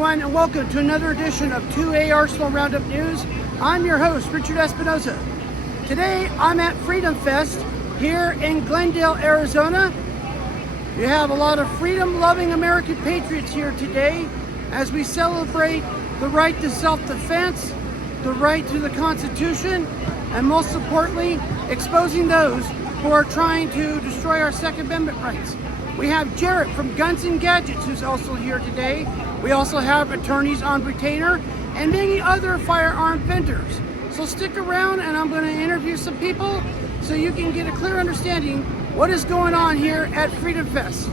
everyone, and welcome to another edition of 2A Arsenal Roundup News. I'm your host, Richard Espinoza. Today, I'm at Freedom Fest here in Glendale, Arizona. You have a lot of freedom-loving American patriots here today as we celebrate the right to self-defense, the right to the Constitution, and most importantly, exposing those who are trying to destroy our Second Amendment rights. We have Jarrett from Guns and Gadgets who's also here today. We also have attorneys on retainer and many other firearm vendors. So stick around and I'm going to interview some people so you can get a clear understanding what is going on here at Freedom Fest.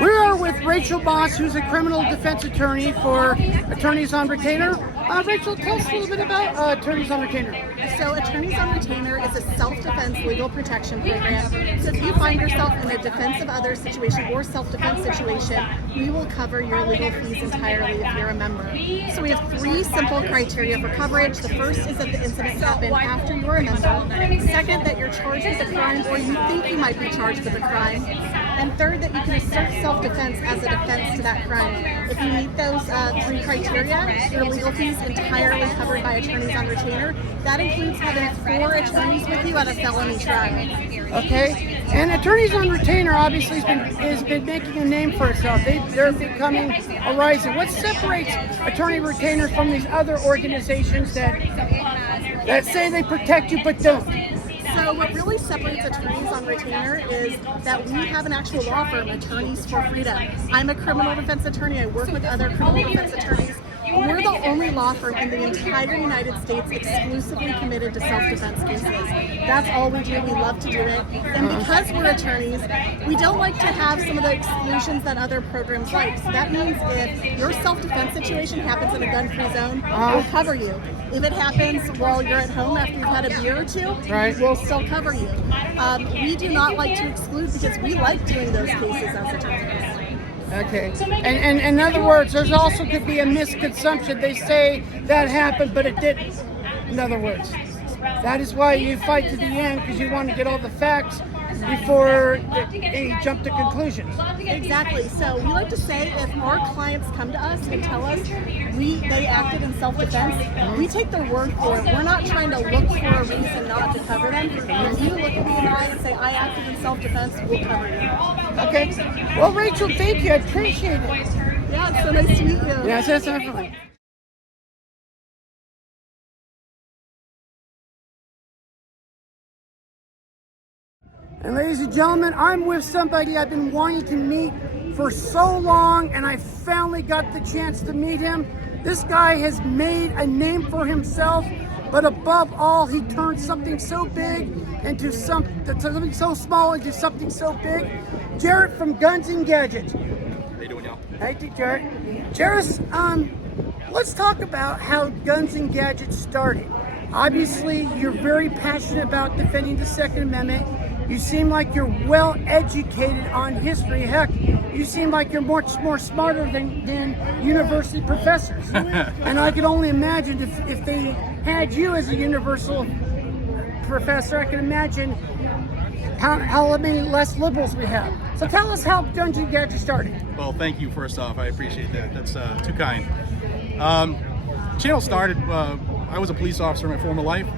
We are with Rachel Boss, who's a criminal defense attorney for Attorneys on Retainer. Rachel, tell us a little bit about Attorneys on Retainer. So Attorneys on Retainer is a self-defense legal protection program. So if you find yourself in a defense of others situation or self-defense situation, we will cover your legal fees entirely if you're a member. So we have 3 simple criteria for coverage. The first is that the incident happened after you were a member. Second, that you're charged with a crime or you think you might be charged with a crime. And third, that you can assert self-defense as a defense to that crime. If you meet those 3 criteria, your legal fees entirely covered by Attorneys on Retainer. That includes having 4 attorneys with you at a felony trial. Okay, and Attorneys on Retainer obviously has been making a name for itself. They're becoming a rising. What separates Attorney Retainer from these other organizations that say they protect you but don't? So what really separates Attorneys on Retainer is that we have an actual law firm, Attorneys for Freedom. I'm a criminal defense attorney. I work with other criminal defense attorneys. We're the only law firm in the entire United States exclusively committed to self-defense cases. That's all we do. We love to do it. And because we're attorneys, we don't like to have some of the exclusions that other programs like. So that means if your self-defense situation happens in a gun-free zone, we'll cover you. If it happens while you're at home after you've had a beer or two, we'll still cover you. We do not like to exclude because we like doing those cases as attorneys. Okay, and in other words, there's also could be a misconception. They say that happened, but it didn't. In other words, that is why you fight to the end, because you want to get all the facts before you jump to conclusions. Exactly. So we like to say if our clients come to us and tell us they acted in self-defense, we take their word for it. We're not trying to look for a reason not to cover them. If you look at me in the eye and say, I acted in self-defense, we'll cover you. Okay. Well, Rachel, thank you. I appreciate it. Yeah, it's so nice to meet you. Yes, definitely. And ladies and gentlemen, I'm with somebody I've been wanting to meet for so long, and I finally got the chance to meet him. This guy has made a name for himself, but above all, he turned something so big into something so small into something so big. Jarrett from Guns and Gadgets. How you doing, y'all? Hey, Jarrett. Jarrett, let's talk about how Guns and Gadgets started. Obviously, you're very passionate about defending the Second Amendment. You seem like you're well educated on history. Heck, you seem like you're much more smarter than university professors. And I can only imagine if they had you as a universal professor, I can imagine how many less liberals we have. So tell us how Guns and Gadgets started. Well, thank you first off. I appreciate that. That's too kind. Channel started, I was a police officer in my former life.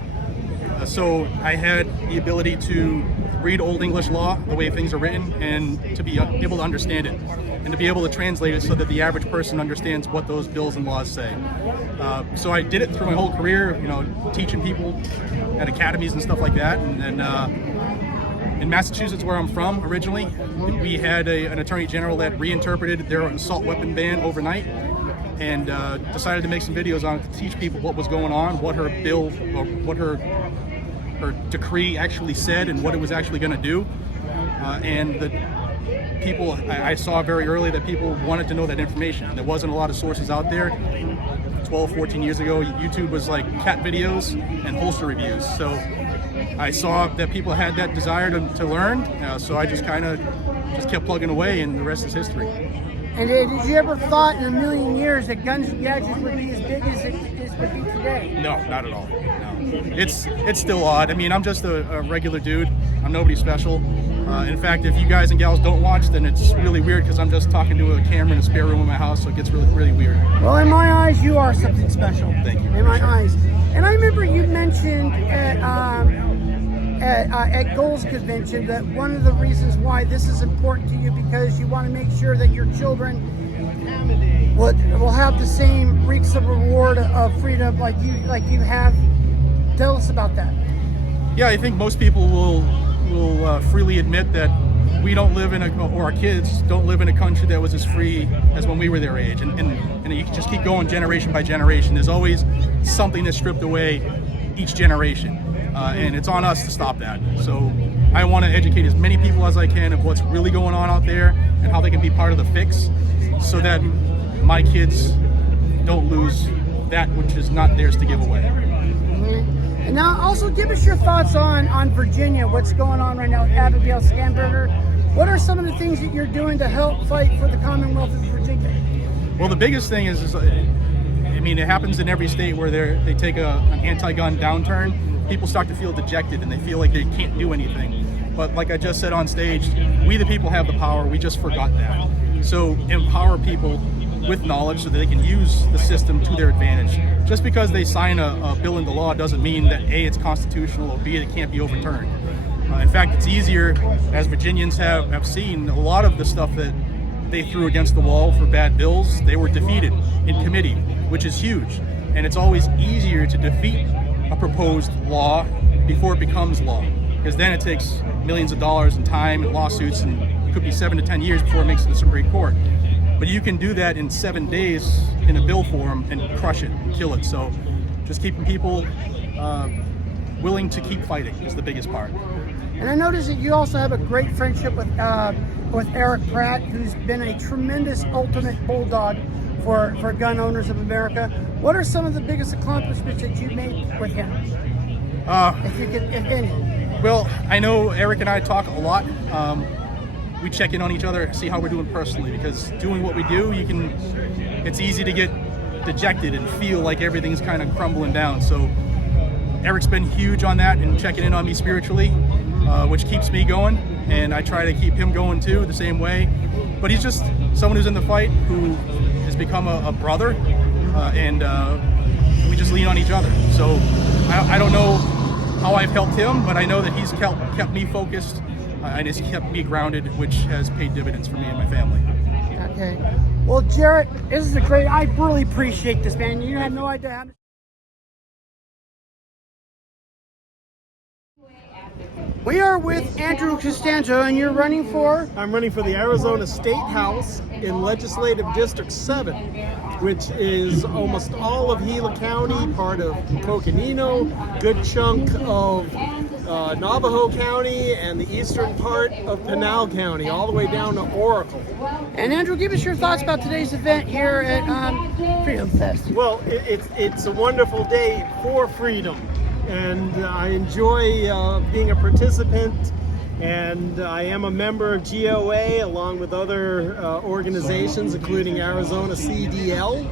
So I had the ability to read Old English law, the way things are written, and to be able to understand it, and to be able to translate it so that the average person understands what those bills and laws say. So I did it through my whole career, teaching people at academies and stuff like that. And then in Massachusetts, where I'm from originally, we had an attorney general that reinterpreted their assault weapon ban overnight, and decided to make some videos on it to teach people what was going on, what her bill, or what her decree actually said and what it was actually going to do. And the people, I saw very early that people wanted to know that information. There wasn't a lot of sources out there. 12, 14 years ago, YouTube was like cat videos and holster reviews. So I saw that people had that desire to learn, so I just kind of kept plugging away, and the rest is history. And did you ever thought in a million years that Guns and Gadgets would be as big as it would be today? No, not at all. No. It's still odd. I mean, I'm just a regular dude. I'm nobody special. In fact, if you guys and gals don't watch, then it's really weird because I'm just talking to a camera in a spare room in my house, so it gets really, really weird. Well, in my eyes, you are something special. Thank you. In my eyes. And I remember you mentioned at Goals Convention that one of the reasons why this is important to you because you want to make sure that your children will have the same reeks of reward of freedom like you have. Tell us about that. Yeah, I think most people will freely admit that we don't live or our kids don't live in a country that was as free as when we were their age. And you can just keep going generation by generation. There's always something that's stripped away each generation. And it's on us to stop that. So I want to educate as many people as I can of what's really going on out there and how they can be part of the fix so that my kids don't lose that which is not theirs to give away. Mm-hmm. And now also give us your thoughts on Virginia, what's going on right now with Abigail Spanberger. What are some of the things that you're doing to help fight for the Commonwealth of Virginia? Well, the biggest thing is I mean, it happens in every state where they take an anti-gun downturn. People start to feel dejected and they feel like they can't do anything. But like I just said on stage, we the people have the power. We just forgot that. So empower people with knowledge so that they can use the system to their advantage. Just because they sign a bill into law doesn't mean that A, it's constitutional, or B, it can't be overturned. In fact, it's easier, as Virginians have seen, a lot of the stuff that they threw against the wall for bad bills, they were defeated in committee, which is huge. And it's always easier to defeat a proposed law before it becomes law, because then it takes millions of dollars in time and lawsuits, and it could be 7 to 10 years before it makes it to the Supreme Court. But you can do that in 7 days in a bill form and crush it, kill it. So just keeping people willing to keep fighting is the biggest part. And I noticed that you also have a great friendship with Eric Pratt, who's been a tremendous ultimate bulldog for gun owners of America. What are some of the biggest accomplishments that you made with him? If any. Well, I know Eric and I talk a lot. We check in on each other, see how we're doing personally, because doing what we do, it's easy to get dejected and feel like everything's kind of crumbling down. So Eric's been huge on that and checking in on me spiritually, which keeps me going, and I try to keep him going too, the same way. But he's just someone who's in the fight, who has become a brother, and we just lean on each other. So I don't know how I've helped him, but I know that he's kept me focused and has kept me grounded, which has paid dividends for me and my family. Okay. Well, Jarrett, this is I really appreciate this, man. You have no idea how. We are with Andrew Costanzo, and you're running for? I'm running for the Arizona State House in Legislative District 7, which is almost all of Gila County, part of Coconino, good chunk of Navajo County, and the eastern part of Pinal County, all the way down to Oracle. And Andrew, give us your thoughts about today's event here at Freedom Fest. Well, it's a wonderful day for freedom. And I enjoy being a participant, and I am a member of GOA along with other organizations, including Arizona CDL,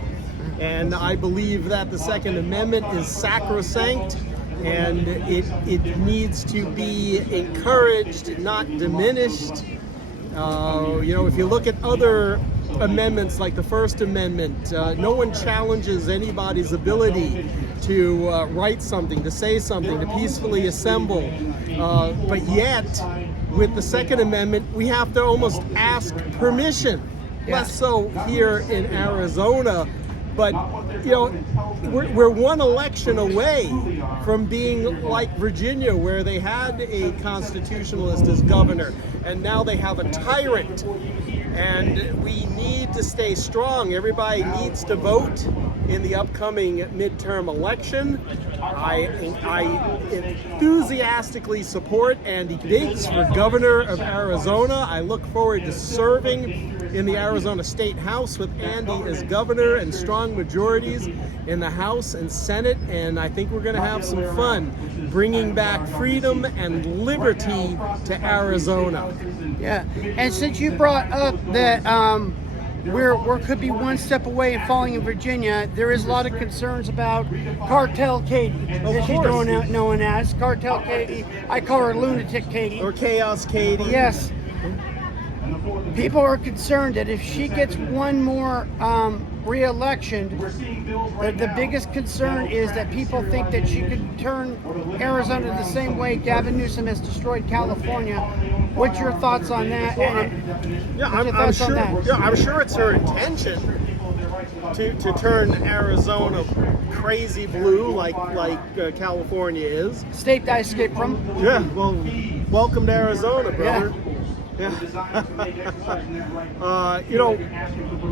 and I believe that the Second Amendment is sacrosanct, and it needs to be encouraged, not diminished. If you look at other amendments like the First Amendment, no one challenges anybody's ability to write something, to say something, to peacefully assemble. But yet, with the Second Amendment, we have to almost ask permission. Yeah. Less so here in Arizona, but we're one election away from being like Virginia, where they had a constitutionalist as governor, and now they have a tyrant. And we need to stay strong. Everybody needs to vote in the upcoming midterm election. I enthusiastically support Andy Biggs for governor of Arizona. I look forward to serving in the Arizona State House with Andy as governor and strong majorities in the House and Senate. And I think we're going to have some fun bringing back freedom and liberty to Arizona. Yeah, and since you brought up that we're could be one step away and falling in Virginia. There is a lot of concerns about Cartel Katie, as she's known as Cartel Katie. I call her Lunatic Katie or Chaos Katie. Yes. People are concerned that if she gets one more re-election, the biggest concern is that people think that she could turn Arizona the same way Gavin Newsom has destroyed California. What's your thoughts on that? I'm sure it's her intention to turn Arizona crazy blue like California is. State I escaped from. Yeah, well, welcome to Arizona, brother. Yeah.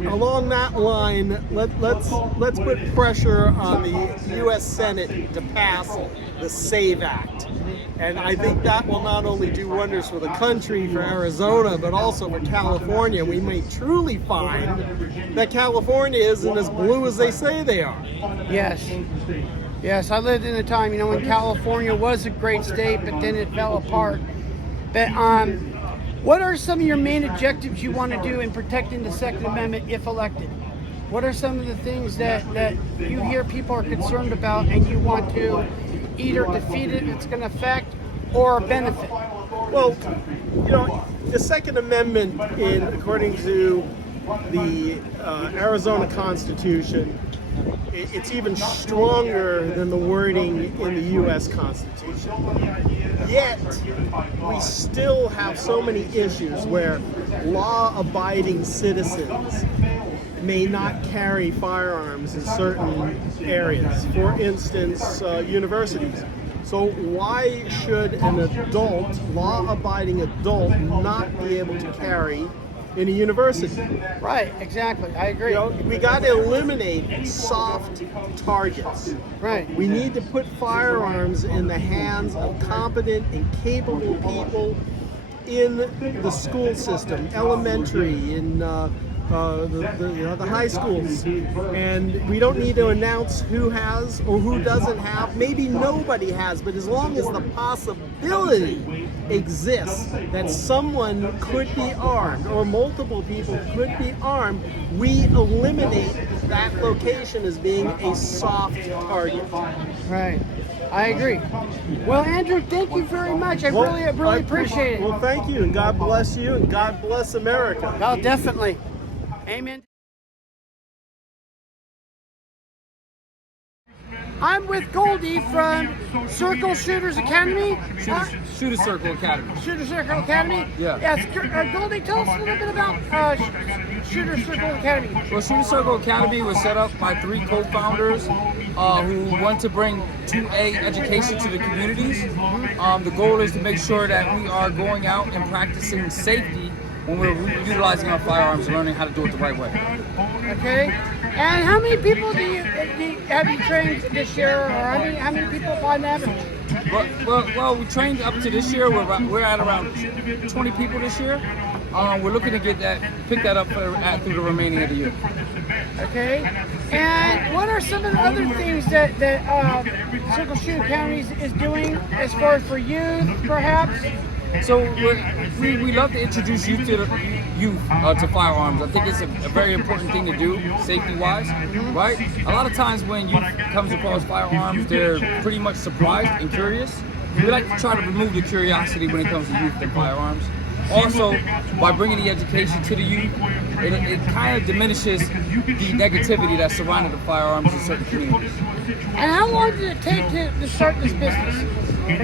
Along that line, let's put pressure on the U.S. Senate to pass the SAVE Act. And I think that will not only do wonders for the country, for Arizona, but also for California. We may truly find that California isn't as blue as they say they are. Yes, I lived in a time, when California was a great state, but then it fell apart. But what are some of your main objectives you want to do in protecting the Second Amendment if elected? What are some of the things that you hear people are concerned about and you want to either defeat it, it's going to affect, or benefit? Well, the Second Amendment, according to the Arizona Constitution, it's even stronger than the wording in the U.S. Constitution. Yet, we still have so many issues where law-abiding citizens may not carry firearms in certain areas. For instance, universities. So why should an adult, law-abiding adult, not be able to carry in a university? Right, exactly. I agree. We got to eliminate soft targets. Right. We need to put firearms in the hands of competent and capable people in the school system, elementary, in the high schools, and we don't need to announce who has or who doesn't have. Maybe nobody has, but as long as the possibility exists that someone could be armed or multiple people could be armed, we eliminate that location as being a soft target. Right. I agree. Well, Andrew, thank you very much. I really appreciate it. Well, thank you, and God bless you, and God bless America. Oh, definitely. Amen. I'm with Goldie from Circle Shooters Academy. Shooter Circle Academy. Shooter Circle Academy? Yeah. Yes. Goldie, tell us a little bit about Shooter Circle Academy. Well, Shooter Circle Academy was set up by 3 co-founders who want to bring 2A education to the communities. The goal is to make sure that we are going out and practicing safety when we're utilizing our firearms and learning how to do it the right way. Okay. And how many people have you trained this year, or how many people on average? Well, we trained up to this year. We're at around 20 people this year. We're looking to pick that up through the remaining of the year. Okay. And what are some of the other things that Circle Shooter Academy is doing as far as for youth, perhaps? So we love to introduce youth to firearms. I think it's a very important thing to do, safety-wise, right? A lot of times when youth comes across firearms, they're pretty much surprised and curious. We like to try to remove the curiosity when it comes to youth and firearms. Also, by bringing the education to the youth, it kind of diminishes the negativity that's surrounding the firearms in certain communities. And how long did it take to start this business?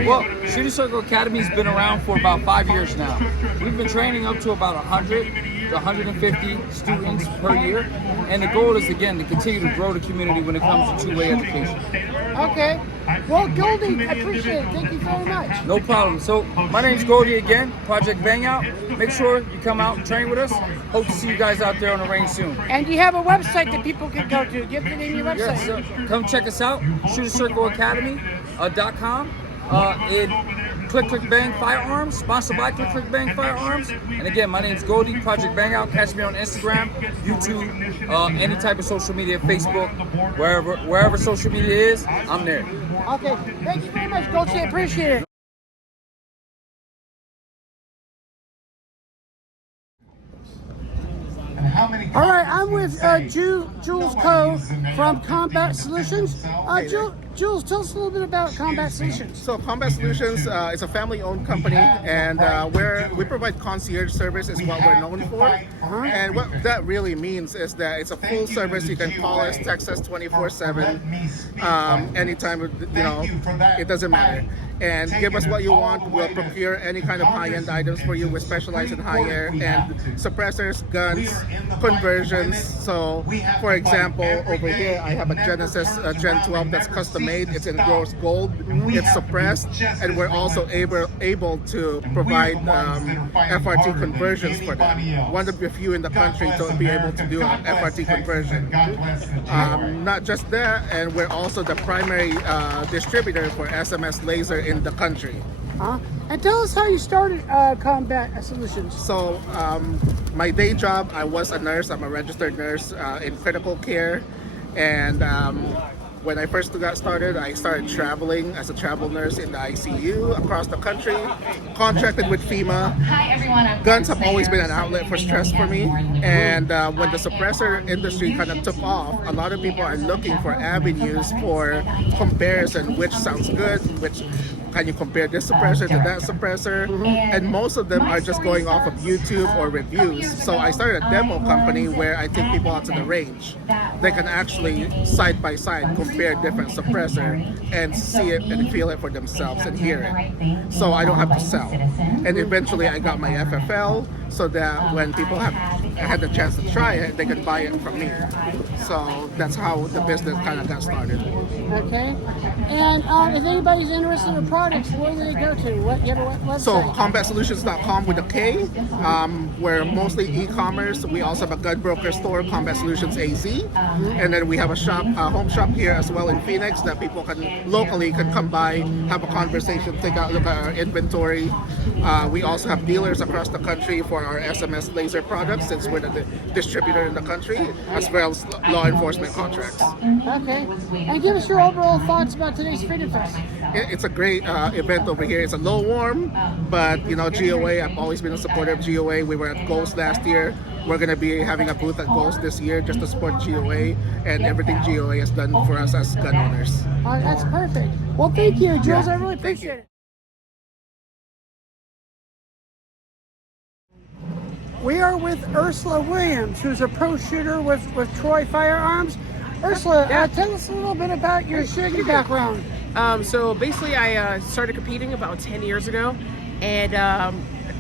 Well, Shooter Circle Academy's been around for about 5 years now. We've been training up to about 100 to 150 students per year, and the goal is, again, to continue to grow the community when it comes to 2-way education. Okay. Well, Goldie, I appreciate it. Thank you very much. No problem. So, my name's Goldie again, Project Bang Out. Make sure you come out and train with us. Hope to see you guys out there on the range soon. And you have a website that people can go to. Give the name of your website. Yes, so come check us out, shootercircleacademy.com. In Click Click Bang Firearms, sponsored by Click Click Bang Firearms. And again, my name's Goldie, Project Bang Out. Catch me on Instagram, YouTube, any type of social media, Facebook, wherever social media is, I'm there. Okay, thank you very much, Goldie. I appreciate it. And how All right, I'm with Jules Coe from Combat Solutions. Jules, tell us a little bit about Combat Solutions. So Combat Solutions is a family-owned company, and we provide concierge service is what we're known for. And what that really means is that it's a full service. You can call us, text us 24/7, anytime. It doesn't matter. And give us what you want. We'll procure any kind of high-end items for you. We specialize in high-air and suppressors, guns, conversions. So, for example, over here I have a Genesis Gen 12 that's custom-made. It's in rose gold. It's suppressed, and we're also able to provide FRT conversions for them. One of the few in the country to be able to do an FRT conversion. Not just that, and we're also the primary distributor for SMS laser in the country. And tell us how you started Combat Solutions. So my day job, I was a nurse. I'm a registered nurse in critical care, and when I first got started, I started traveling as a travel nurse in the ICU across the country, contracted with FEMA. Guns have always been an outlet for stress for me, and when the suppressor industry kind of took off, a lot of people are looking for avenues for comparison, which sounds good, which can you compare this suppressor to that suppressor, and most of them are just going off of YouTube or reviews. So I started a demo company where I take people out to the range. They can actually side by side compare different suppressor and see it and feel it for themselves and hear it. So I don't have to sell. And eventually I got my FFL so that when people have had the chance to try it, they can buy it from me. So that's how the business kind of got started. Okay. And if anybody's interested in products, where do they go to? You have a website? So combatsolutions.com with a K. We're mostly e-commerce. We also have a gun broker store, Combat Solutions AZ. And then we have a shop, a home shop here as well in Phoenix that people can locally come by, have a conversation, take a look at our inventory. We also have dealers across the country for our SMS laser products, since we're the distributor in the country, as well as law enforcement contracts. Okay. And give us your overall thoughts about today's Freedom Fest. It's a great event over here. It's a little warm, but GOA, I've always been a supporter of GOA. We were at Ghost last year. We're going to be having a booth at Ghost this year just to support GOA and everything GOA has done for us as gun owners. That's perfect. Well, thank you, Jules. I really appreciate it. We are with Ursula Williams, who's a pro shooter with Troy Firearms. Ursula, tell us a little bit about your shooting background. So basically I started competing about 10 years ago, and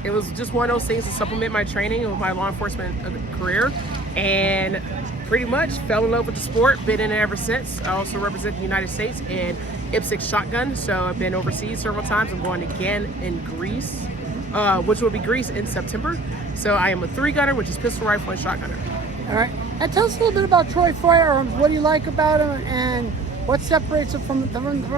it was just one of those things to supplement my training with my law enforcement career, and pretty much fell in love with the sport, been in it ever since. I also represent the United States in IPSC shotgun, so I've been overseas several times. I'm going again in Greece, which will be Greece in September. So I am a 3-gunner, which is pistol, rifle, and shotgunner. All right. And tell us a little bit about Troy Firearms. What do you like about them, and what separates it from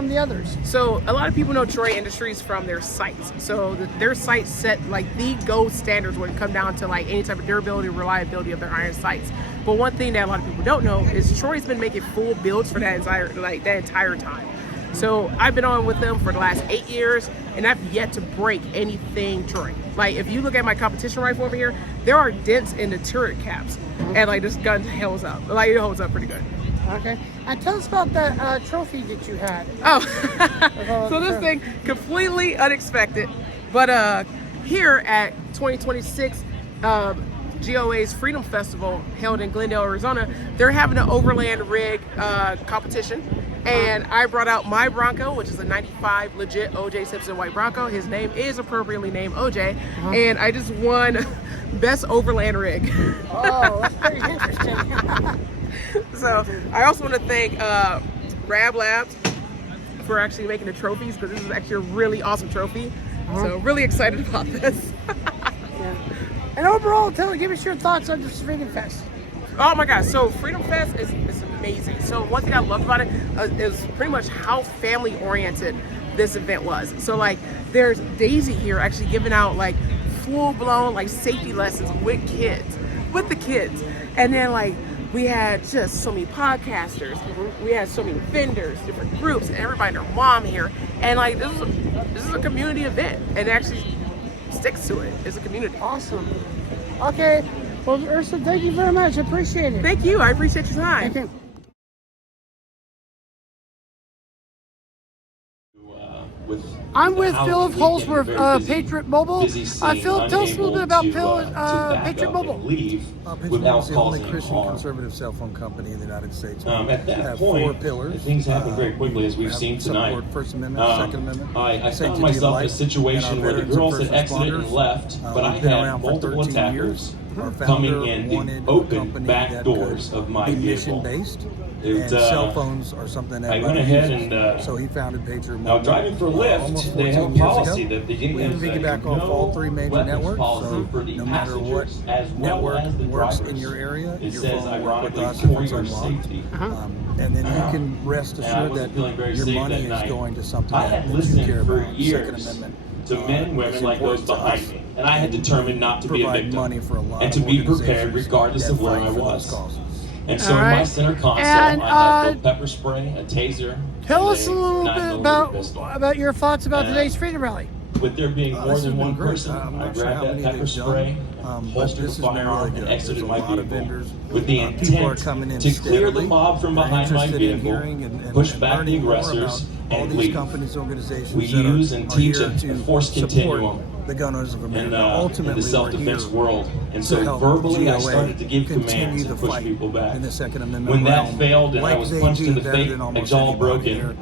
the others? So a lot of people know Troy Industries from their sights. So their sights set like the gold standards when it comes down to like any type of durability, reliability of their iron sights. But one thing that a lot of people don't know is Troy's been making full builds for that entire time. So I've been on with them for the last 8 years, and I've yet to break anything Troy. Like if you look at my competition rifle over here, there are dents in the turret caps, and like this gun holds up. Like it holds up pretty good. Okay. And tell us about the trophy that you had. Oh, so this thing completely unexpected, but here at 2026 GOA's Freedom Festival held in Glendale, Arizona, they're having an overland rig competition. And I brought out my Bronco, which is a 95 legit OJ Simpson white Bronco. His name is appropriately named OJ. And I just won Best Overland Rig. Oh, that's pretty interesting. So I also want to thank Rab Labs for actually making the trophies, because this is actually a really awesome trophy. So really excited about this. Yeah. And overall, give us your thoughts on this Freedom Fest. Oh my gosh, so Freedom Fest is amazing. So one thing I love about it is pretty much how family oriented this event was. So like there's Daisy here actually giving out like full blown like safety lessons with the kids. And then like we had just so many podcasters, we had so many vendors, different groups, and everybody and their mom here. And like this is a community event, and it actually sticks to it. It's a community. Awesome. Okay. Well, Ursula, thank you very much. I appreciate it. Thank you. I appreciate your time. Okay. I'm with Phil of Holsworth, Patriot Mobile. Phil, tell us a little bit about Patriot Mobile. Patriot Mobile is the only Christian conservative cell phone company in the United States. We have 4 pillars. Things happen very quickly, as we've seen tonight. Support First Amendment, Second Amendment. I found myself in a situation where the girls had exited and left, but I had multiple attackers coming in the open back doors of my vehicle. Mission-based. And cell phones are something that I went ahead and so he founded Patriot Mobile. now driving for Lyft, they have a policy that they we piggyback off all 3 major networks, so no matter what network works in your area, your phone will work with us if it's unlocked. And then you can rest assured that your money is going to something that you care about. Second Amendment to men, women like those behind me, and I had determined not to be a victim money for a lot and to be prepared regardless of where I was. And so in my center console, I had a pepper spray, a taser. Tell us a little bit about your thoughts about today's Freedom Rally. With there being more than one person, I grabbed that pepper spray, holstered the firearm, and exited my vehicle with the intent to clear the mob from behind my vehicle, push back the aggressors, and leave. We use and teach a force continuum the gun owners of America. in the self-defense world. And so verbally, I started to give commands and push people back. In the Second Amendment when that realm, failed and I was punched in the face, my jaw broken,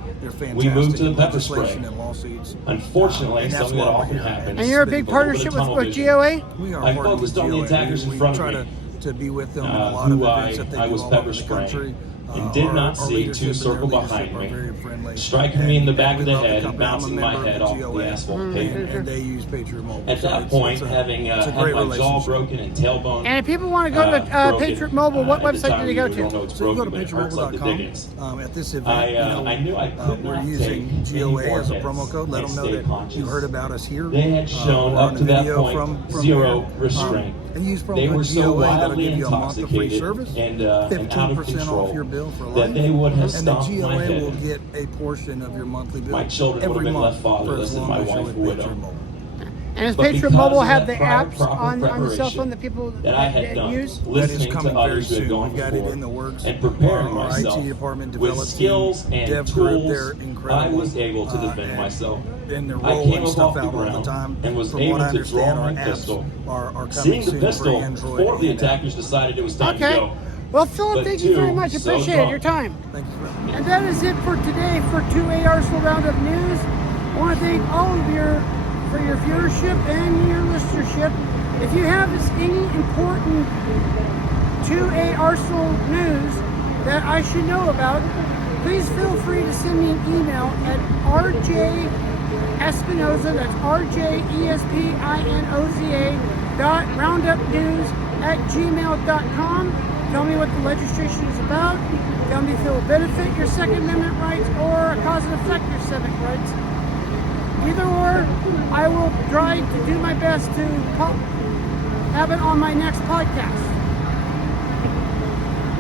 we moved to the pepper spray. Unfortunately, something that often happens. And you're a big partnership with GOA? We are I focused on the attackers in front of me, to be with them in a lot of events that they I do was all pepper over the spraying. country. And did not see 2 circle behind me, striking me in the back of the head and bouncing my head off the asphalt pavement. And they use Patriot Mobile. At that point, having had my jaw broken and tailbone. And if people want to go to Patriot Mobile, what website do they go to? So you go to patriotmobile.com. At this event, I knew I could we're not using take GOA any as a more promo hits code. Let and them know stay that conscious. you heard about us here. They had shown up to that point 0 restraint. And use promo They were code so GOA, that'll wildly give you a month of free intoxicated service, and out of 15% control off your bill for that life. they would have And the stomped my GOA will head. get a portion of your monthly bill My children would every have been month left fatherless for as and long my as you're wife with a widow. Patriot Mobile. And does But Patriot because Mobile of have that the apps proper on the cell preparation phone that people that I had done, use? That is listening coming to very others who had soon. gone We've got it before in the works. and preparing Our myself IT department with developed skills team, and dev group, tools, they're incredible. I was able to defend and myself. And they're I rolling came up stuff off the out all the ground time. and was From able what I to draw understand, my our apps pistol. are coming Seeing the soon pistol, for Android 4 of the and attackers decided it was time to Okay. go. Well, Philip, But thank you very 2 much. so Appreciate drunk. your time. Thank you. And that is it for today for 2A Arsenal Roundup News. I want to thank all of you for your viewership and your listenership. If you have any important 2A Arsenal news that I should know about, please feel free to send me an email at rjespinoza, that's rjespinoza .roundupnews@gmail.com. Tell me what the legislation is about. Tell me if it will benefit your Second Amendment rights or cause and affect your civic rights. Either or, I will try to do my best to have it on my next podcast.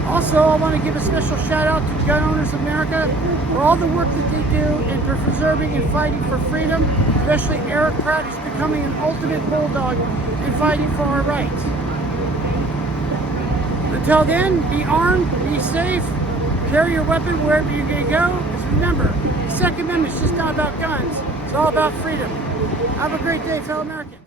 Also, I want to give a special shout out to Gun Owners of America for all the work that they do in preserving and fighting for freedom, especially Eric Pratt, who's becoming an ultimate bulldog in fighting for our rights. Until then, be armed, be safe, carry your weapon wherever you're going to go. Because remember, the Second Amendment is just not about guns. It's all about freedom. Have a great day, fellow Americans.